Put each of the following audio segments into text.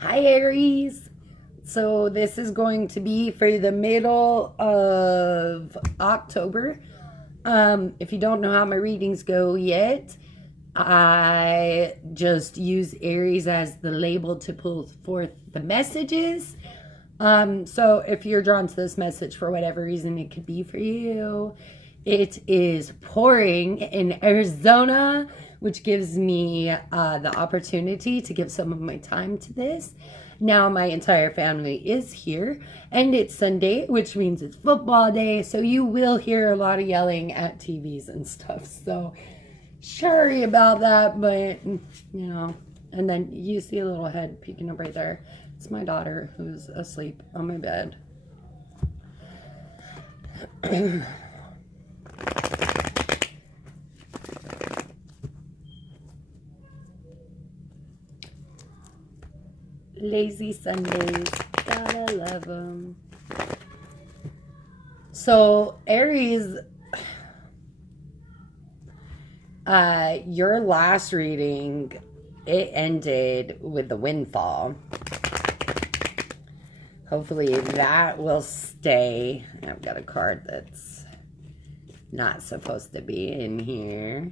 Hi, Aries. So, this is going to be for the middle of October. If you don't know how my readings go yet, I just use Aries as the label to pull forth the messages. So, if you're drawn to this message for whatever reason, it could be for you. It is pouring in Arizona, which gives me the opportunity to give some of my time to this. Now my entire family is here, and it's Sunday, which means it's football day, so you will hear a lot of yelling at TVs and stuff. So sorry about that, but and then you see a little head peeking up right there. It's my daughter who's asleep on my bed. Lazy Sundays, gotta love them. So, Aries, your last reading, it ended with the windfall. Hopefully that will stay. I've got a card that's not supposed to be in here.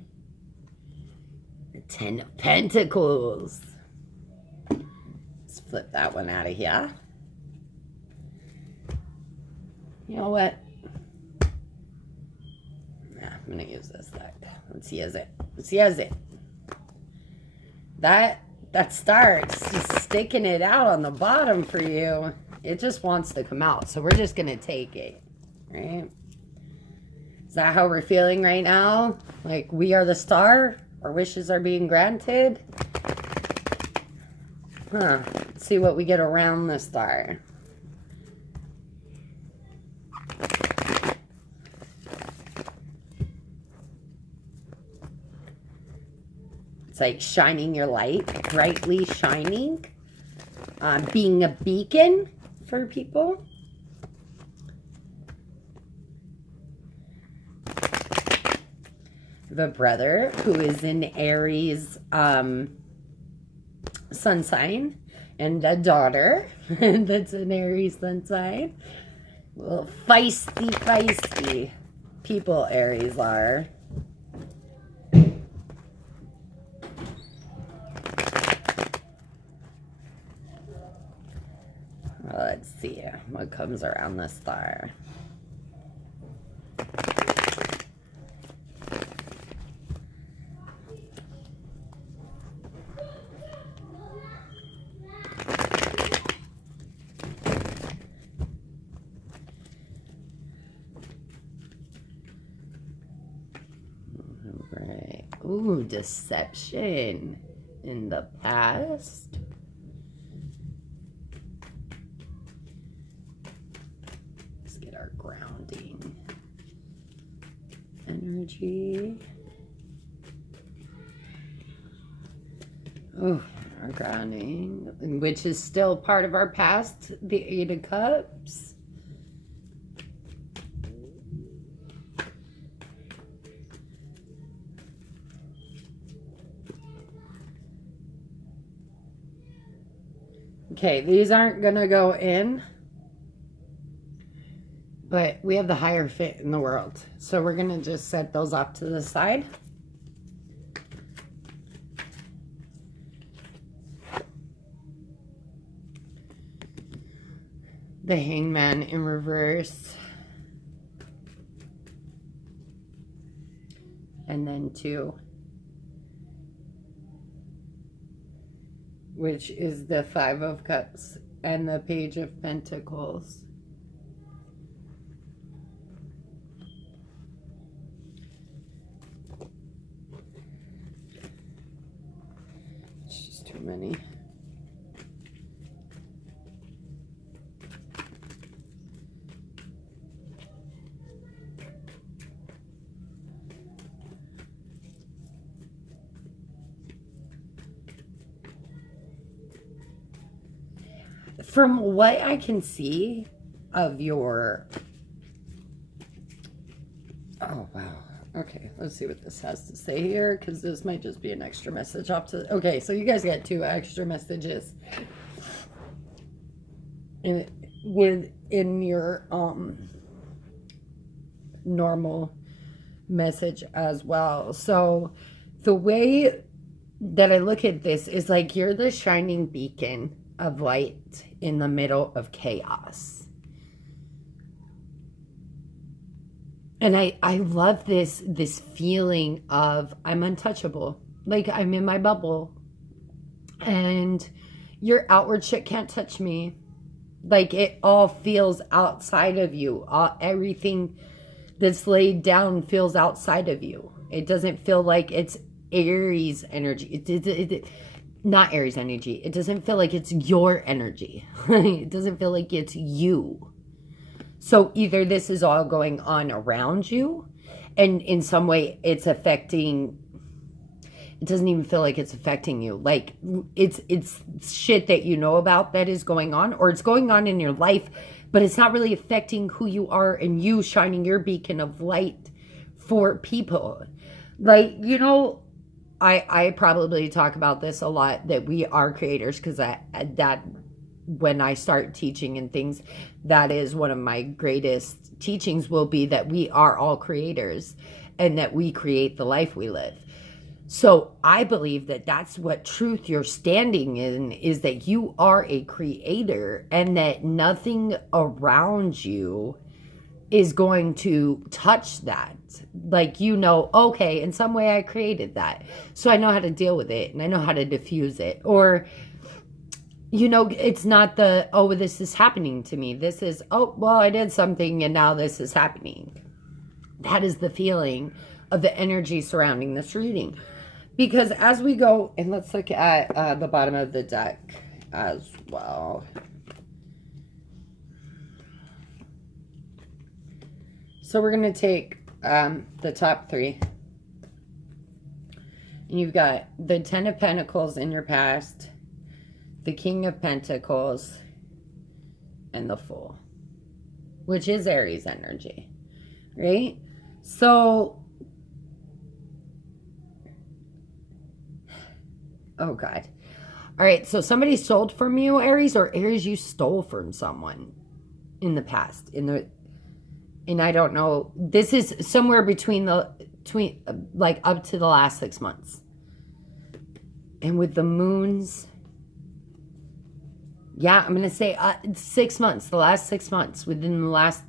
The Ten of Pentacles. Let's flip that one out of here. You know what? Nah, I'm going to use this deck. Let's use it. Let's use it. That star, it's just sticking it out on the bottom for you. It just wants to come out. So we're just going to take it. Right? Is that how we're feeling right now? Like we are the star? Our wishes are being granted? Huh. Let's see what we get around the star. It's like shining your light, brightly shining, being a beacon for people. I have a brother who is in Aries sun sign, and a daughter that's an Aries sun sign. Well, feisty people Aries are. Let's see what comes around the star. Right. Ooh, deception in the past. Let's get our grounding energy. Oh, our grounding, which is still part of our past, the Eight of Cups. Okay, these aren't going to go in, but we have the higher fit in the world. So we're going to just set those off to the side. The Hangman in reverse. And then 2. Which is the Five of Cups and the Page of Pentacles. It's just too many. From what I can see of your... Oh, wow. Okay, let's see what this has to say here, because this might just be an extra message off to... Okay, so you guys got 2 extra messages. within your normal message as well. So the way that I look at this is like you're the shining beacon of light in the middle of chaos. And I love this feeling of I'm untouchable. Like I'm in my bubble. And your outward shit can't touch me. Like it all feels outside of you. Everything that's laid down feels outside of you. It doesn't feel like it's Aries energy. Not Aries energy. It doesn't feel like it's your energy. It doesn't feel like it's you. So either this is all going on around you, and in some way it's affecting. It doesn't even feel like it's affecting you. Like it's shit that you know about that is going on, or it's going on in your life, but it's not really affecting who you are and you shining your beacon of light for people. Like, you know, I probably talk about this a lot, that we are creators, because that when I start teaching and things, that is one of my greatest teachings, will be that we are all creators and that we create the life we live. So I believe that that's what truth you're standing in, is that you are a creator and that nothing around you is going to touch that. Like, you know, okay, in some way I created that, so I know how to deal with it and I know how to diffuse it. Or, you know, it's not the, oh, this is happening to me. This is, oh, well, I did something and now this is happening. That is the feeling of the energy surrounding this reading. Because as we go, and let's look at the bottom of the deck as well. So we're going to take the top three. And you've got the Ten of Pentacles in your past, the King of Pentacles, and the Fool, which is Aries energy, right? So, oh God. All right, so somebody stole from you, Aries, or Aries, you stole from someone in the past, and I don't know, this is somewhere between like up to the last 6 months. And with the moons, yeah, I'm going to say 6 months, the last 6 months, within the last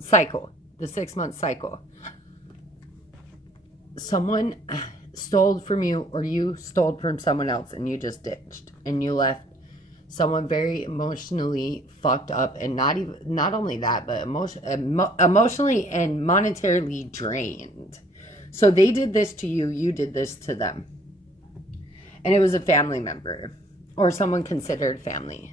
cycle, the 6 month cycle. Someone stole from you, or you stole from someone else, and you just ditched and you left someone very emotionally fucked up, and not only that, but emotionally and monetarily drained. So they did this to you, you did this to them. And it was a family member or someone considered family.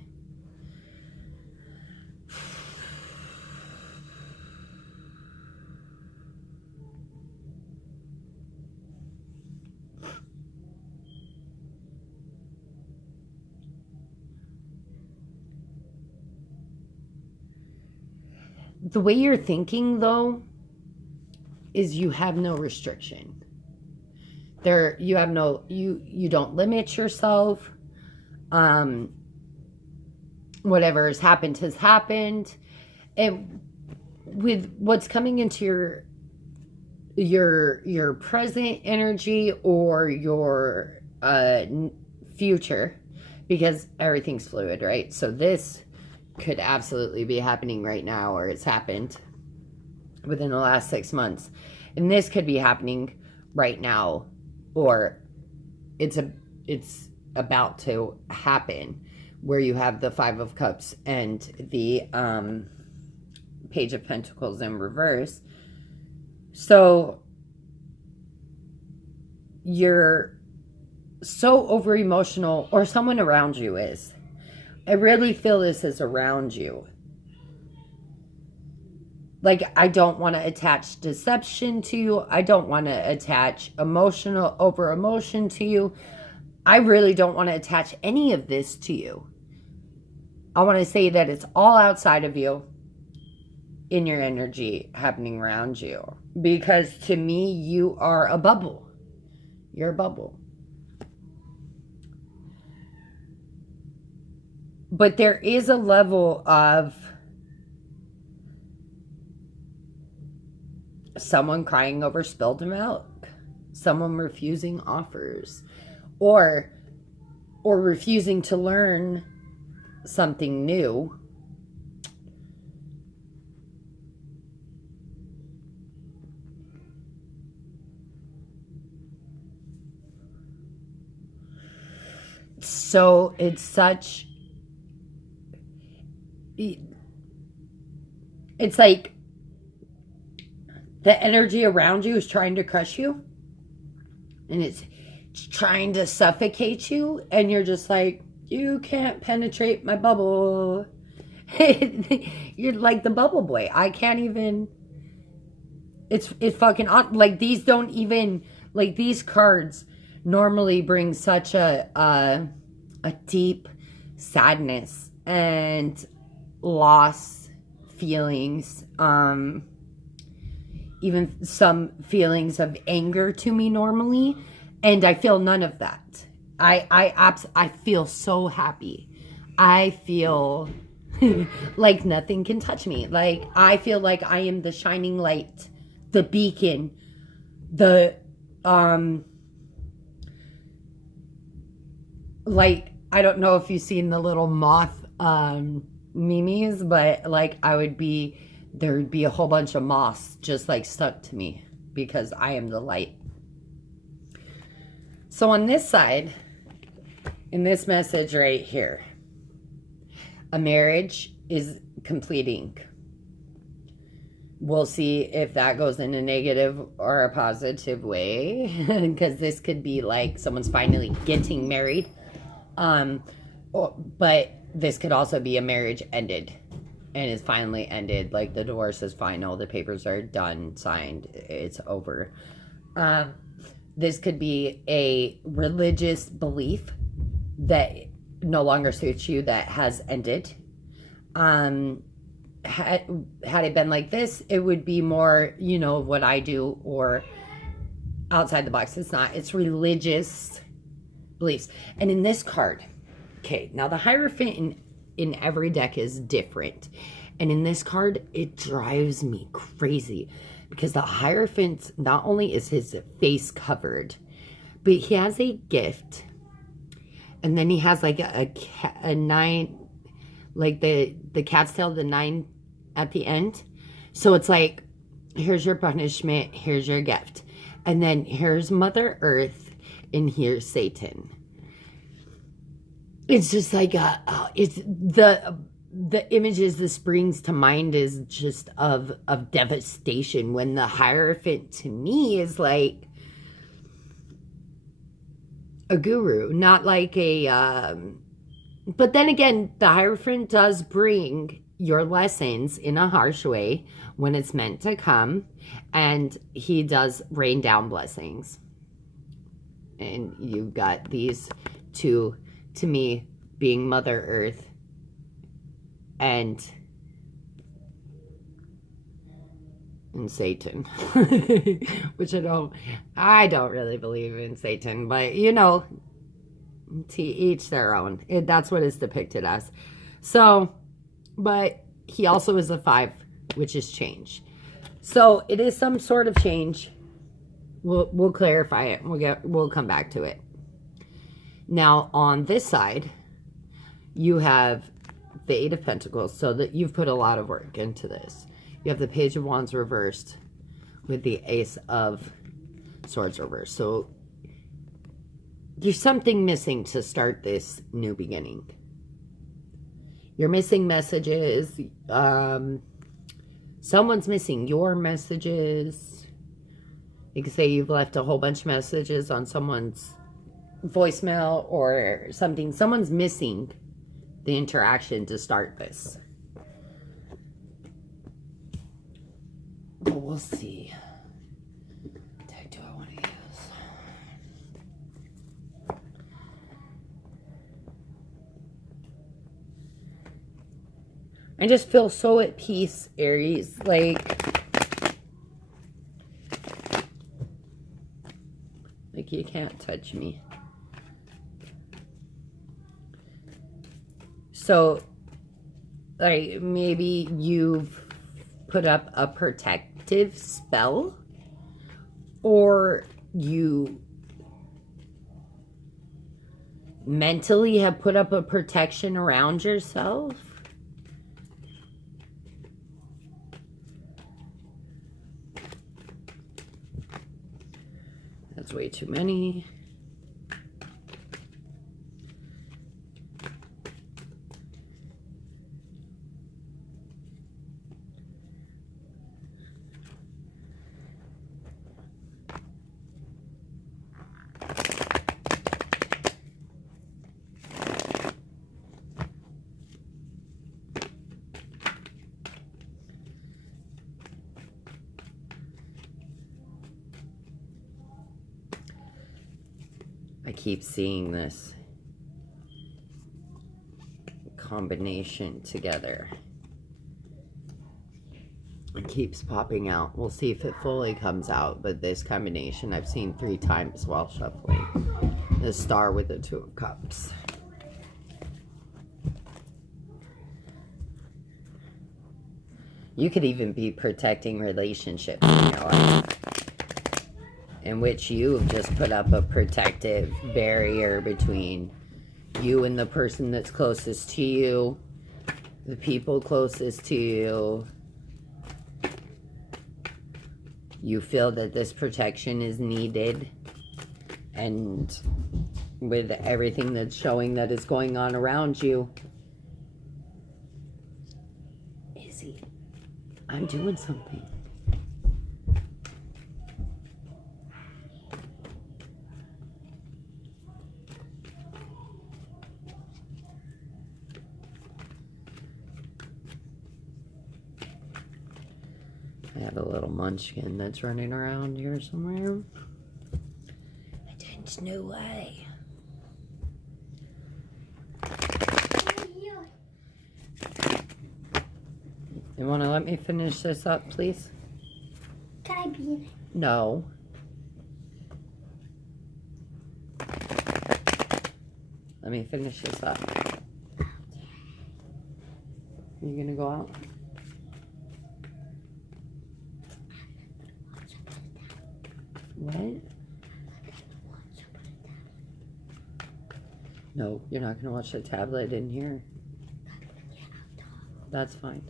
The way you're thinking, though, is you have no restriction. You have no, you don't limit yourself. Whatever has happened. And with what's coming into your present energy, or your future, because everything's fluid, right? So this could absolutely be happening right now, or it's happened within the last 6 months. And this could be happening right now, or it's about to happen, where you have the Five of Cups and the Page of Pentacles in reverse. So you're so over emotional, or someone around you is. I really feel this is around you. Like, I don't want to attach deception to you. I don't want to attach over emotion to you. I really don't want to attach any of this to you. I want to say that it's all outside of you, in your energy happening around you. Because to me, you are a bubble. You're a bubble. But there is a level of someone crying over spilled milk, someone refusing offers, or refusing to learn something new. So it's such, it's like the energy around you is trying to crush you, and it's trying to suffocate you, and you're just like, you can't penetrate my bubble. You're like the bubble boy. I can't even, it's fucking odd. Like, these don't even, like, these cards normally bring such a deep sadness and loss feelings, even some feelings of anger to me normally, and I feel none of that. I feel so happy. I feel like nothing can touch me. Like, I feel like I am the shining light, the beacon, the like, I don't know if you've seen the little moth memes, but like, there would be a whole bunch of moths just like stuck to me because I am the light. So on this side, in this message right here, a marriage is completing. We'll see if that goes in a negative or a positive way, because this could be like someone's finally getting married. But this could also be a marriage ended and is finally ended. Like, the divorce is final, the papers are done, signed, it's over. This could be a religious belief that no longer suits you that has ended. Had it been like this, it would be more, you know, what I do, or outside the box. It's not. It's religious beliefs. And in this card, okay, now the Hierophant in every deck is different. And in this card, it drives me crazy, because the Hierophant, not only is his face covered, but he has a gift. And then he has like a nine, like the cat's tail, the 9 at the end. So it's like, here's your punishment, here's your gift. And then here's Mother Earth, and here's Satan. It's just like, it's the images this brings to mind is just of devastation, when the Hierophant to me is like a guru, not like a, but then again, the Hierophant does bring your lessons in a harsh way when it's meant to come, and he does rain down blessings. And you've got these two, to me, being Mother Earth and Satan. Which I don't really believe in Satan, but you know, to each their own. That's what it's depicted as. So, but he also is a 5, which is change. So it is some sort of change. We'll clarify it. We'll come back to it. Now on this side, you have the 8 of Pentacles, so that you've put a lot of work into this. You have the Page of Wands reversed with the Ace of Swords reversed. So there's something missing to start this new beginning. You're missing messages. Someone's missing your messages. You can say you've left a whole bunch of messages on someone's voicemail or something. Someone's missing the interaction to start this. But we'll see. What deck do I want to use? I just feel so at peace, Aries. Like you can't touch me. So, like, maybe you've put up a protective spell, or you mentally have put up a protection around yourself. That's way too many. I keep seeing this combination together. It keeps popping out. We'll see if it fully comes out, but this combination I've seen 3 times while shuffling. The star with the 2 of cups. You could even be protecting relationships in your life, in which you have just put up a protective barrier between you and the person that's closest to you, the people closest to you. You feel that this protection is needed, and with everything that's showing that is going on around you, Izzy, I'm doing something. I have a little munchkin that's running around here somewhere. I don't know why. You want to let me finish this up, please? Can I be in it? No. Let me finish this up. Are you going to go out? What? No, you're not going to watch the tablet in here. That's fine.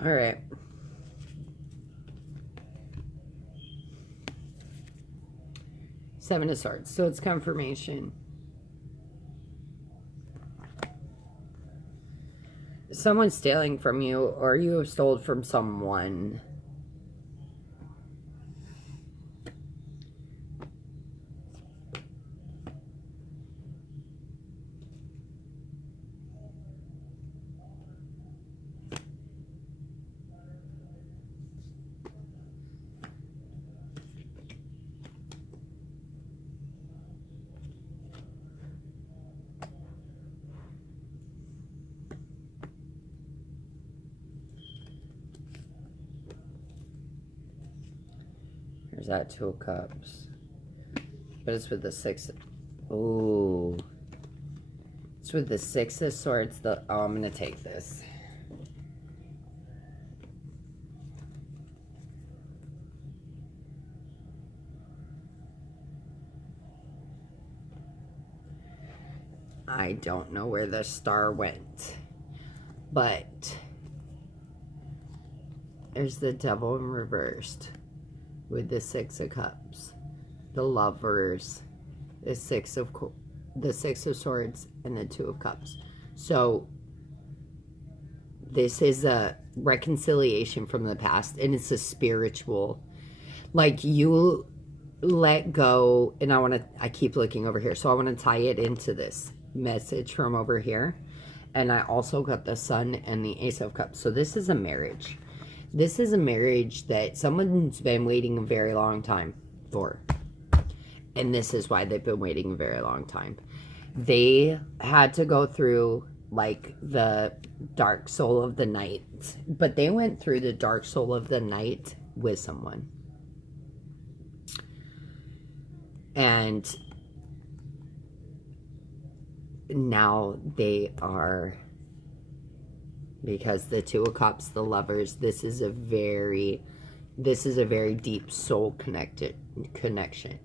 All right. Seven of Swords. So it's confirmation. Someone's stealing from you, or you have stolen from someone. There's that 2 of Cups. But it's with the 6. Ooh. It's with the 6 of Swords. Oh, I'm going to take this. I don't know where the star went. But there's the Devil in reversed. With the 6 of Cups, the Lovers, the six of Swords, and the 2 of Cups. So this is a reconciliation from the past, and it's a spiritual, like, you let go. And I keep looking over here, so I want to tie it into this message from over here. And I also got the Sun and the Ace of Cups. So this is a marriage. This is a marriage that someone's been waiting a very long time for. And this is why they've been waiting a very long time. They had to go through, like, the dark soul of the night. But they went through the dark soul of the night with someone. And now they are, because the Two of Cups, the Lovers, this is a very deep soul connection.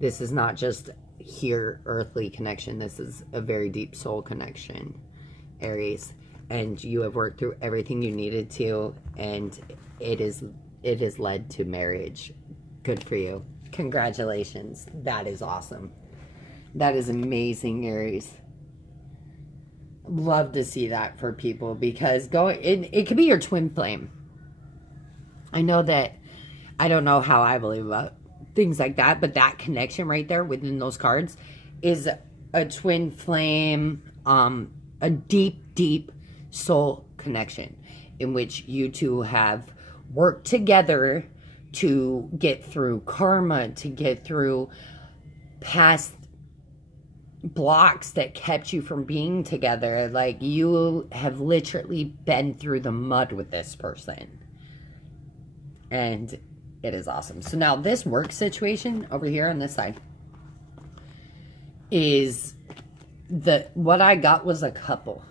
This is not just here earthly connection. This is a very deep soul connection, Aries. And you have worked through everything you needed to, and it has led to marriage. Good for you. Congratulations. That is awesome. That is amazing, Aries. Love to see that for people, because it could be your twin flame. I know that, I don't know how I believe about things like that, but that connection right there within those cards is a twin flame, a deep soul connection in which you two have worked together to get through karma, to get through past blocks that kept you from being together. Like, you have literally been through the mud with this person. And it is awesome. So now this work situation over here on this side is what I got was a couple.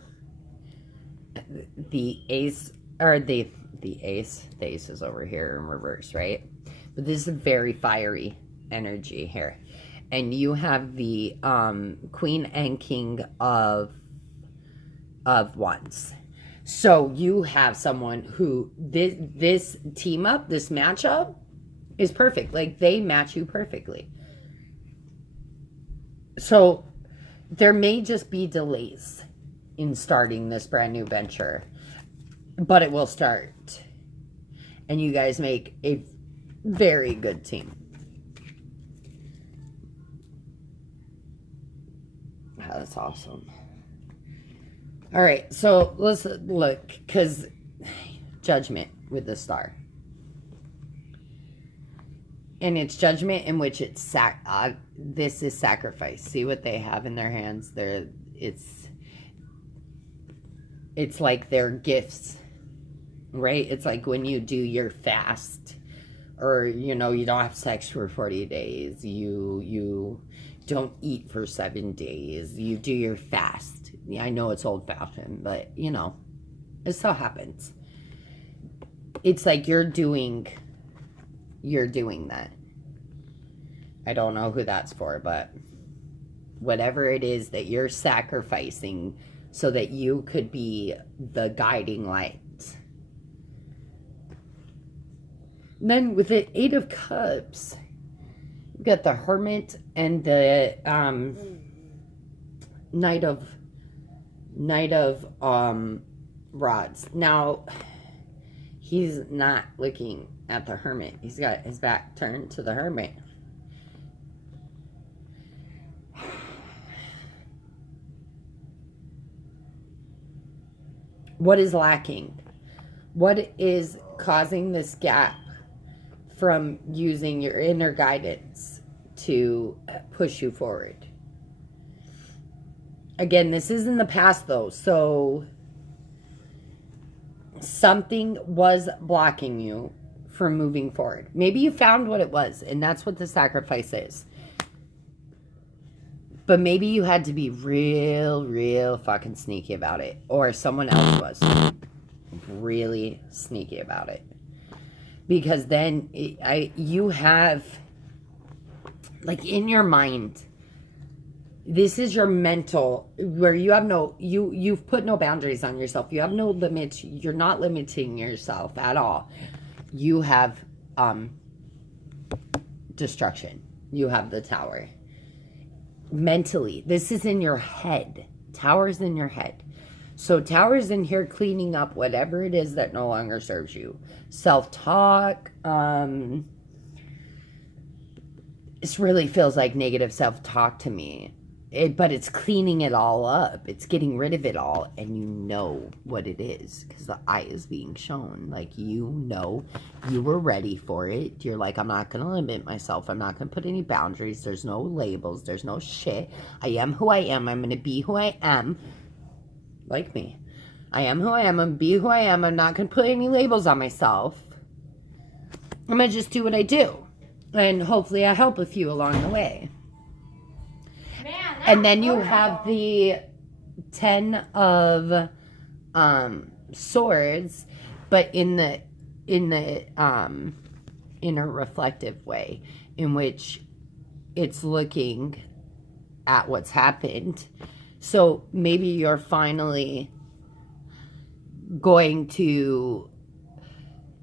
The ace is over here in reverse, right? But this is a very fiery energy here. And you have the Queen and King of Wands. So you have someone who, this team up, this matchup is perfect. Like, they match you perfectly. So there may just be delays in starting this brand new venture, but it will start. And you guys make a very good team. Oh, that's awesome. All right, so let's look, because Judgment with the star. And it's Judgment in which it's this is sacrifice. See what they have in their hands? It's like their gifts, right? It's like when you do your fast, or, you know, you don't have sex for 40 days. You don't eat for 7 days. You do your fast. Yeah, I know it's old-fashioned, but, you know, it still happens. It's like you're doing that. I don't know who that's for, but whatever it is that you're sacrificing so that you could be the guiding light. And then with the Eight of Cups, you've got the Hermit and the Knight of Rods. Now, he's not looking at the Hermit. He's got his back turned to the Hermit. What is lacking? What is causing this gap from using your inner guidance to push you forward? Again, this is in the past, though, so something was blocking you from moving forward. Maybe you found what it was, and that's what the sacrifice is. But maybe you had to be real fucking sneaky about it. Or someone else was really sneaky about it. Because then you have, like, in your mind, this is your mental, where you have you've put no boundaries on yourself. You have no limits. You're not limiting yourself at all. You have destruction. You have the Tower. Mentally, this is in your head. Tower's in your head. So Tower's in here cleaning up whatever it is that no longer serves you. Self-talk. This really feels like negative self-talk to me. But it's cleaning it all up. It's getting rid of it all. And you know what it is. Because the eye is being shown. Like, you know, you were ready for it. You're like, I'm not going to limit myself. I'm not going to put any boundaries. There's no labels. There's no shit. I am who I am. I'm going to be who I am. Like me. I am who I am. I'm going to be who I am. I'm not going to put any labels on myself. I'm going to just do what I do. And hopefully I help a few along the way. Man, And then you have the 10 of swords, but in a reflective way, in which it's looking at what's happened. So maybe you're finally going to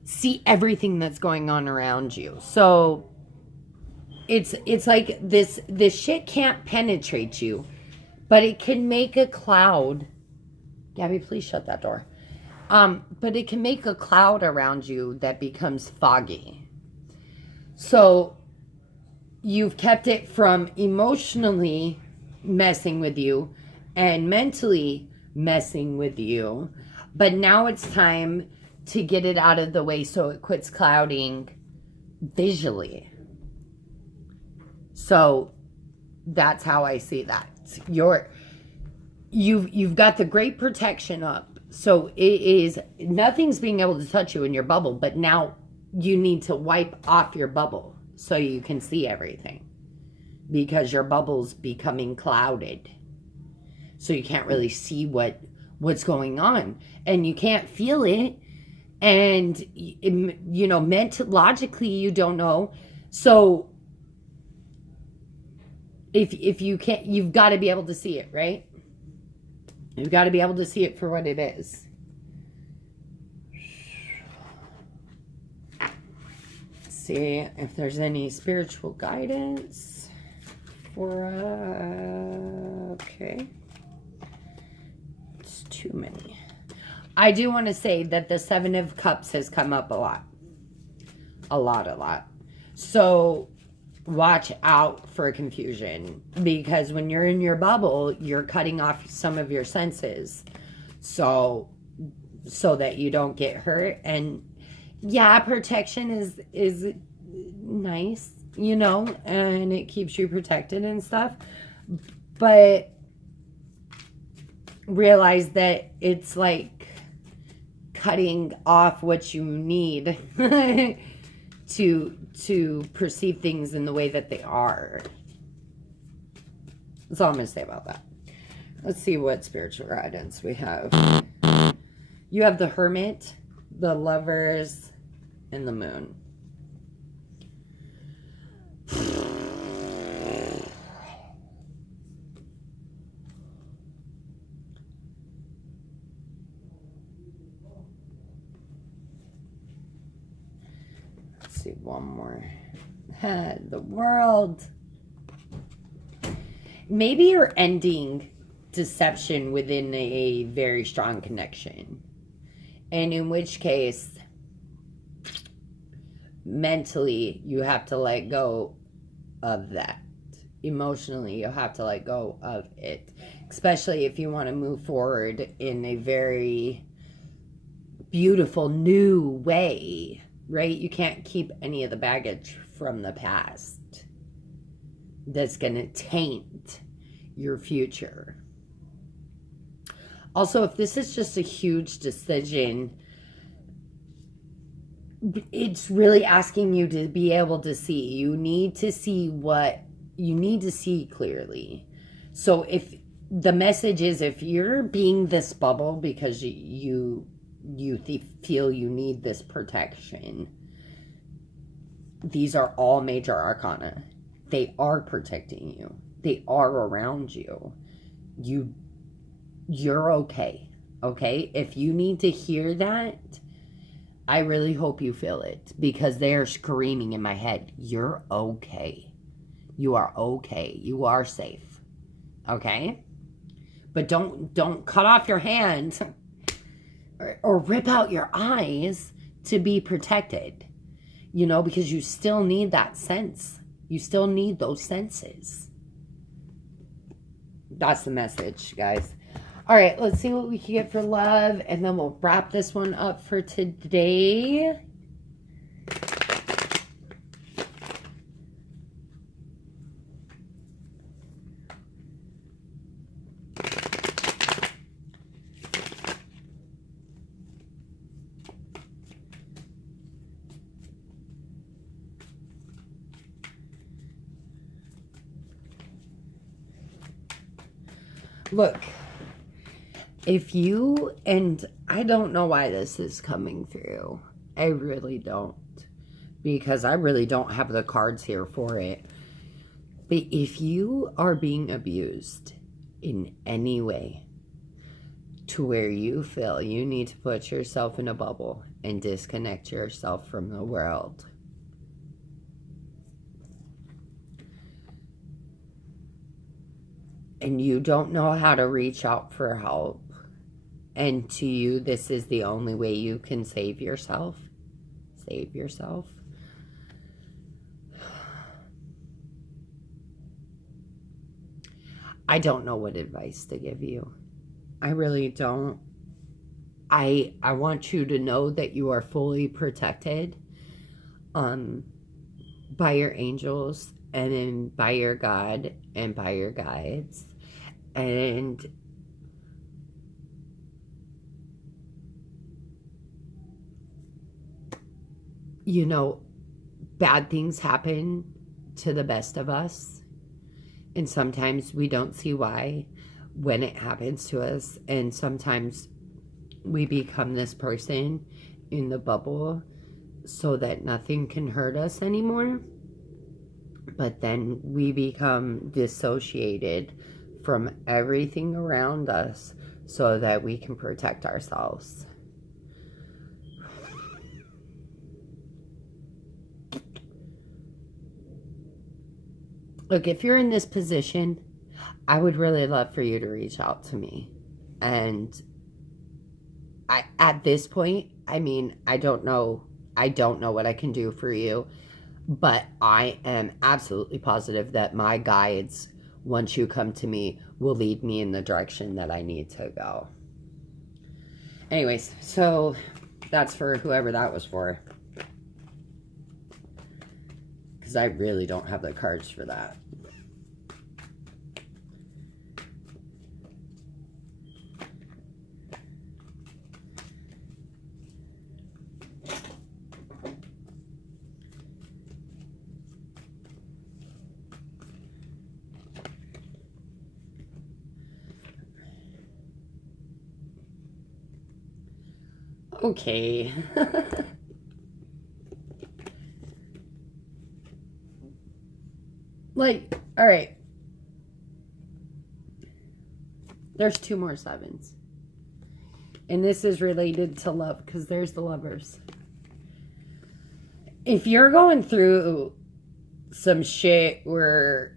see everything that's going on around you. So it's like this shit can't penetrate you, but it can make a cloud. Gabby, please shut that door. But it can make a cloud around you that becomes foggy. So you've kept it from emotionally messing with you and mentally messing with you. But now it's time to get it out of the way so it quits clouding visually. So that's how I see that. You've got the great protection up. So it is, nothing's being able to touch you in your bubble, but now you need to wipe off your bubble so you can see everything, because your bubble's becoming clouded. So you can't really see what's going on, and you can't feel it, and logically you don't know. So if you can't, you've got to be able to see it, right? You've got to be able to see it for what it is. See if there's any spiritual guidance for okay. It's too many. I do want to say that the 7 of Cups has come up a lot. A lot. So watch out for confusion, because when you're in your bubble, you're cutting off some of your senses so that you don't get hurt. And yeah, protection is nice, and it keeps you protected and stuff, but realize that it's like cutting off what you need to perceive things in the way that they are. That's all I'm going to say about that. Let's see what spiritual guidance we have. You have the Hermit, the Lovers, and the Moon. Let's see, one more. The World. Maybe you're ending deception within a very strong connection. And in which case, mentally, you have to let go of that. Emotionally, you have to let go of it. Especially if you want to move forward in a very beautiful new way, right? You can't keep any of the baggage from the past that's going to taint your future. Also, if this is just a huge decision, it's really asking you to be able to see. You need to see what you need to see clearly. So if the message is, if you're being this bubble because you feel you need this protection, these are all major arcana. They are protecting you. They are around you. You're okay. Okay? If you need to hear that, I really hope you feel it, because they are screaming in my head, you're okay. You are okay. You are safe. Okay? But don't cut off your hand or rip out your eyes to be protected. Because you still need that sense. You still need those senses. That's the message, guys. All right, let's see what we can get for love, and then we'll wrap this one up for today. Look, if you, and I don't know why this is coming through. I really don't. Because I really don't have the cards here for it. But if you are being abused in any way to where you feel you need to put yourself in a bubble and disconnect yourself from the world, and you don't know how to reach out for help, and to you this is the only way you can save yourself, I don't know what advice to give you. I really don't. I want you to know that you are fully protected by your angels and then by your God and by your guides. And you know, bad things happen to the best of us. And sometimes we don't see why when it happens to us. And sometimes we become this person in the bubble so that nothing can hurt us anymore. But then we become dissociated from everything around us so that we can protect ourselves. Look, if you're in this position, I would really love for you to reach out to me. And at this point, I mean, I don't know what I can do for you, but I am absolutely positive that my guides, once you come to me, will lead me in the direction that I need to go. Anyways, so that's for whoever that was for. Because I really don't have the cards for that. Okay. Like, all right. There's 2 more 7s. And this is related to love because there's the Lovers. If you're going through some shit where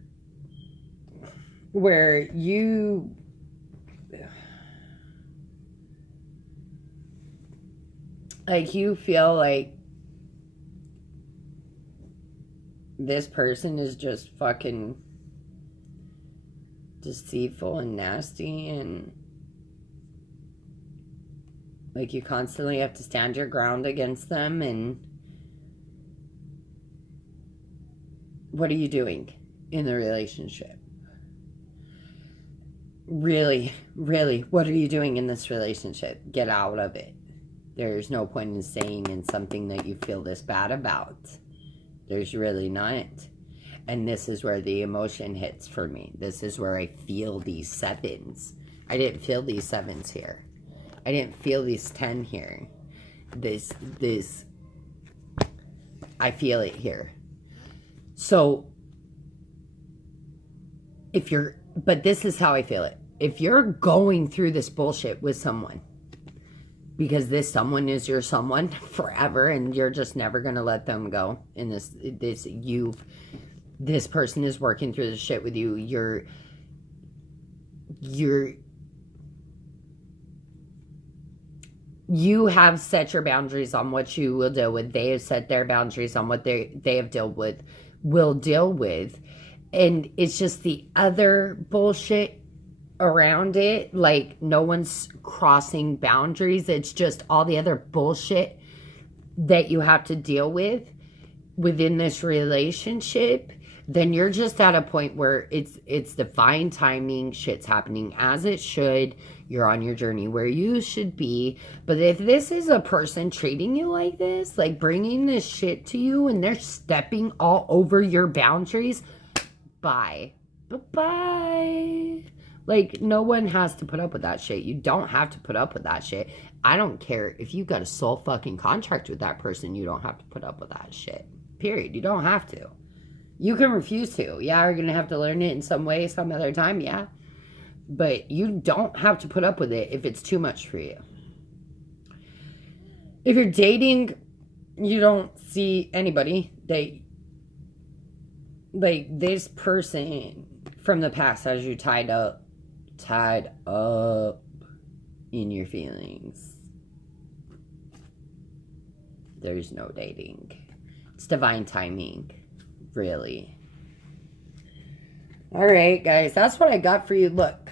you like you feel like this person is just fucking deceitful and nasty, and like you constantly have to stand your ground against them, and what are you doing in the relationship? Really, what are you doing in this relationship? Get out of it. There's no point in staying in something that you feel this bad about. There's really not. And this is where the emotion hits for me. This is where I feel these 7s. I didn't feel these 7s here. I didn't feel these 10 here. This, I feel it here. So, but this is how I feel it. If you're going through this bullshit with someone, because this someone is your someone forever, and you're just never going to let them go. And this person is working through the shit with you. You have set your boundaries on what you will deal with. They have set their boundaries on what they have will deal with. And it's just the other bullshit around it. Like, no one's crossing boundaries. It's just all the other bullshit that you have to deal with within this relationship. Then you're just at a point where it's divine timing. Shit's happening as it should. You're on your journey where you should be. But if this is a person treating you like this, like bringing this shit to you, and they're stepping all over your boundaries, bye. Bye-bye. Like, no one has to put up with that shit. You don't have to put up with that shit. I don't care if you've got a soul fucking contract with that person. You don't have to put up with that shit. Period. You don't have to. You can refuse to. Yeah, you're going to have to learn it in some way, some other time. Yeah. But you don't have to put up with it if it's too much for you. If you're dating, you don't see anybody that, like, this person from the past has you tied up in your feelings. There's no dating. It's divine timing, really. All right, guys, that's what I got for you. Look,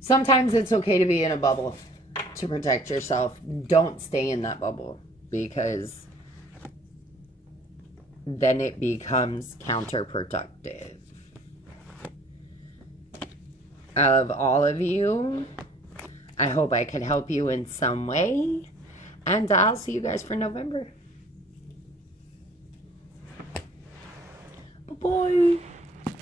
sometimes it's okay to be in a bubble to protect yourself. Don't stay in that bubble, because then it becomes counterproductive. Of all of you, I hope I could help you in some way, and I'll see you guys for November. Bye-bye.